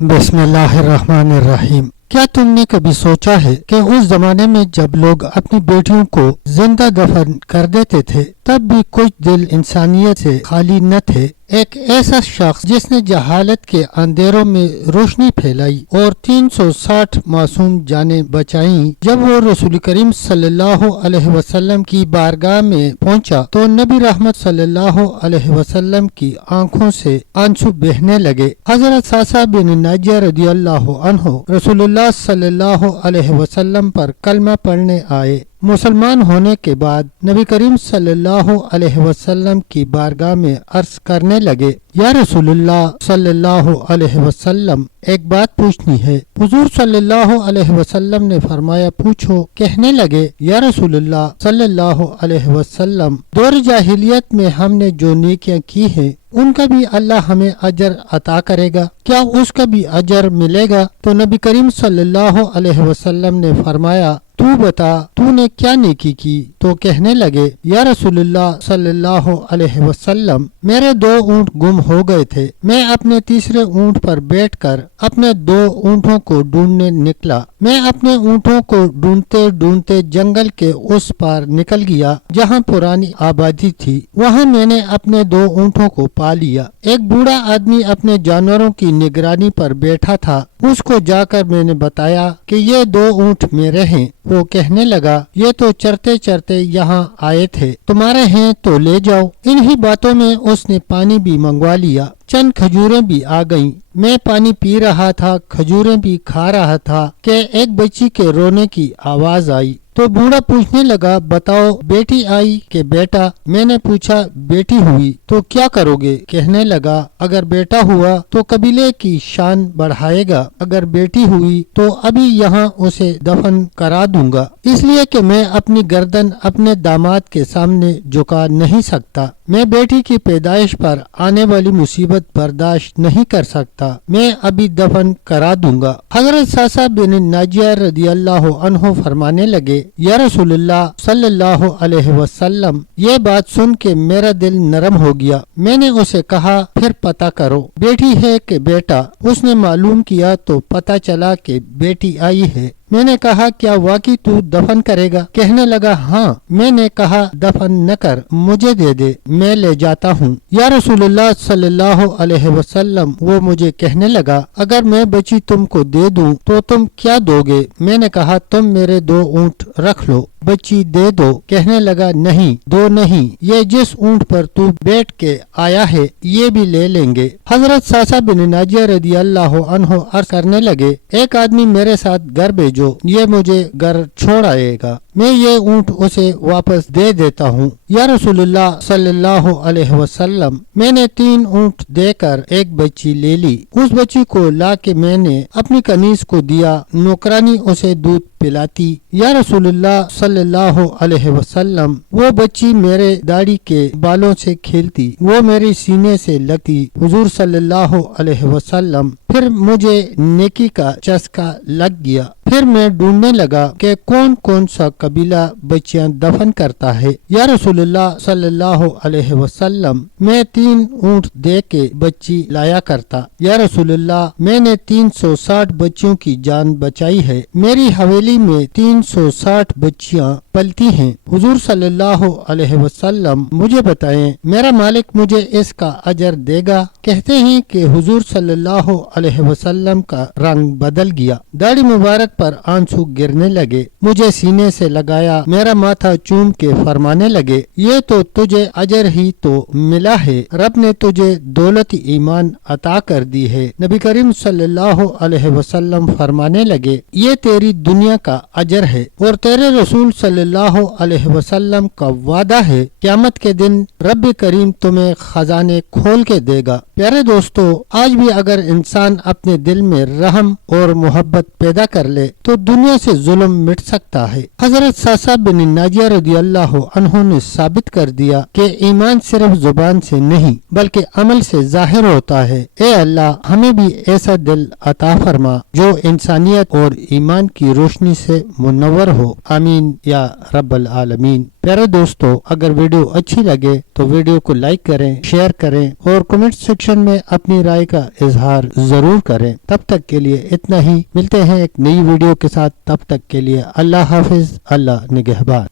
بسم اللہ الرحمن الرحیم۔ کیا تم نے کبھی سوچا ہے کہ اس زمانے میں جب لوگ اپنی بیٹیوں کو زندہ دفن کر دیتے تھے تب بھی کچھ دل انسانیت سے خالی نہ تھے؟ ایک ایسا شخص جس نے جہالت کے اندھیروں میں روشنی پھیلائی اور 360 معصوم جانیں بچائیں، جب وہ رسول کریم صلی اللہ علیہ وسلم کی بارگاہ میں پہنچا تو نبی رحمت صلی اللہ علیہ وسلم کی آنکھوں سے آنسو بہنے لگے۔ حضرت ساسا بن ناجیہ رضی اللہ عنہ رسول اللہ صلی اللہ علیہ وسلم پر کلمہ پڑھنے آئے۔ مسلمان ہونے کے بعد نبی کریم صلی اللہ علیہ وسلم کی بارگاہ میں عرض کرنے لگے، یا رسول اللہ صلی اللہ علیہ وسلم، ایک بات پوچھنی ہے۔ حضور صلی اللہ علیہ وسلم نے فرمایا، پوچھو۔ کہنے لگے، یا رسول اللہ صلی اللہ علیہ وسلم، دور جاہلیت میں ہم نے جو نیکیاں کی ہیں ان کا بھی اللہ ہمیں اجر عطا کرے گا، کیا اس کا بھی اجر ملے گا؟ تو نبی کریم صلی اللہ علیہ وسلم نے فرمایا، تو بتا تو نے کیا نیکی کی؟ تو کہنے لگے، یا رسول اللہ صلی اللہ علیہ وسلم، میرے 2 اونٹ گم ہو گئے تھے، میں اپنے تیسرے اونٹ پر بیٹھ کر اپنے 2 اونٹوں کو ڈھونڈنے نکلا۔ میں اپنے اونٹوں کو ڈھونڈتے ڈھونڈتے جنگل کے اس پار نکل گیا جہاں پرانی آبادی تھی، وہاں میں نے اپنے 2 اونٹوں کو پا لیا۔ ایک بوڑھا آدمی اپنے جانوروں کی نگرانی پر بیٹھا تھا، اس کو جا کر میں نے بتایا کہ یہ 2 اونٹ میرے ہیں۔ وہ کہنے لگا، یہ تو چرتے چرتے یہاں آئے تھے، تمہارے ہیں تو لے جاؤ۔ انہی باتوں میں اس نے پانی بھی منگوا لیا، چند کھجوریں بھی آ گئیں۔ میں پانی پی رہا تھا، کھجوریں بھی کھا رہا تھا کہ ایک بچی کے رونے کی آواز آئی۔ تو بوڑھا پوچھنے لگا، بتاؤ بیٹی آئی کہ بیٹا؟ میں نے پوچھا، بیٹی ہوئی تو کیا کرو گے؟ کہنے لگا، اگر بیٹا ہوا تو قبیلے کی شان بڑھائے گا، اگر بیٹی ہوئی تو ابھی یہاں اسے دفن کرا دوں گا، اس لیے کہ میں اپنی گردن اپنے داماد کے سامنے جھکا نہیں سکتا، میں بیٹی کی پیدائش پر آنے والی مصیبت برداشت نہیں کر سکتا، میں ابھی دفن کرا دوں گا۔ حضرت ساسا بن ناجیہ رضی اللہ عنہ فرمانے لگے، یا رسول اللہ صلی اللہ علیہ وسلم، یہ بات سن کے میرا دل نرم ہو گیا۔ میں نے اسے کہا، پھر پتہ کرو بیٹی ہے کہ بیٹا؟ اس نے معلوم کیا تو پتہ چلا کہ بیٹی آئی ہے۔ میں نے کہا، کیا واقعی تو دفن کرے گا؟ کہنے لگا، ہاں۔ میں نے کہا، دفن نہ کر، مجھے دے دے، میں لے جاتا ہوں۔ یا رسول اللہ صلی اللہ علیہ وسلم، وہ مجھے کہنے لگا، اگر میں بچی تم کو دے دوں تو تم کیا دو گے؟ میں نے کہا، تم میرے 2 اونٹ رکھ لو، بچی دے دو۔ کہنے لگا، نہیں، 2 نہیں، یہ جس اونٹ پر تو بیٹھ کے آیا ہے یہ بھی لے لیں گے۔ حضرت ساسا بن ناجیہ رضی اللہ عنہ عرض کرنے لگے، ایک آدمی میرے ساتھ گھر بھیجو، یہ مجھے گھر چھوڑ آئے گا، میں یہ اونٹ اسے واپس دے دیتا ہوں۔ یا رسول اللہ صلی اللہ علیہ وسلم، میں نے 3 اونٹ دے کر ایک بچی لے لی، اس بچی کو لا کے میں نے اپنی کنیز کو دیا، نوکرانی اسے دودھ پلاتی۔ یا رسول اللہ صلی اللہ علیہ وسلم، وہ بچی میرے داڑھی کے بالوں سے کھیلتی، وہ میری سینے سے لگتی۔ حضور صلی اللہ علیہ وسلم، پھر مجھے نیکی کا چسکا لگ گیا، پھر میں ڈھونڈنے لگا کہ کون کون سا قبیلہ بچیاں دفن کرتا ہے۔ یا رسول اللہ صلی اللہ علیہ وسلم، میں 3 اونٹ دے کے بچی لایا کرتا۔ یا رسول اللہ، میں نے 360 بچیوں کی جان بچائی ہے، میری حویلی میں 360 بچیاں پلتی ہیں۔ حضور صلی اللہ علیہ وسلم، مجھے بتائیں، میرا مالک مجھے اس کا اجر دے گا؟ کہتے ہیں کہ حضور صلی اللہ علیہ وسلم کا رنگ بدل گیا، داڑھی مبارک پر آنسو گرنے لگے، مجھے سینے سے لگایا، میرا ماتھا چوم کے فرمانے لگے، یہ تو تجھے اجر ہی تو ملا ہے، رب نے تجھے دولت ایمان عطا کر دی ہے۔ نبی کریم صلی اللہ علیہ وسلم فرمانے لگے، یہ تیری دنیا کا اجر ہے اور تیرے رسول صلی اللہ علیہ وسلم کا وعدہ ہے، قیامت کے دن رب کریم تمہیں خزانے کھول کے دے گا۔ پیارے دوستو، آج بھی اگر انسان اپنے دل میں رحم اور محبت پیدا کر لے تو دنیا سے ظلم مٹ سکتا ہے۔ حضرت ساسا بن ناجیہ رضی اللہ عنہ نے ثابت کر دیا کہ ایمان صرف زبان سے نہیں بلکہ عمل سے ظاہر ہوتا ہے۔ اے اللہ، ہمیں بھی ایسا دل عطا فرما جو انسانیت اور ایمان کی روشنی سے منور ہو، آمین یا رب العالمین۔ پیارے دوستو، اگر ویڈیو اچھی لگے تو ویڈیو کو لائک کریں، شیئر کریں اور کمنٹ سیکشن میں اپنی رائے کا اظہار ضرور کریں۔ تب تک کے لیے اتنا ہی، ملتے ہیں ایک نئی ویڈیو کے ساتھ، تب تک کے لیے اللہ حافظ، اللہ نگہبان۔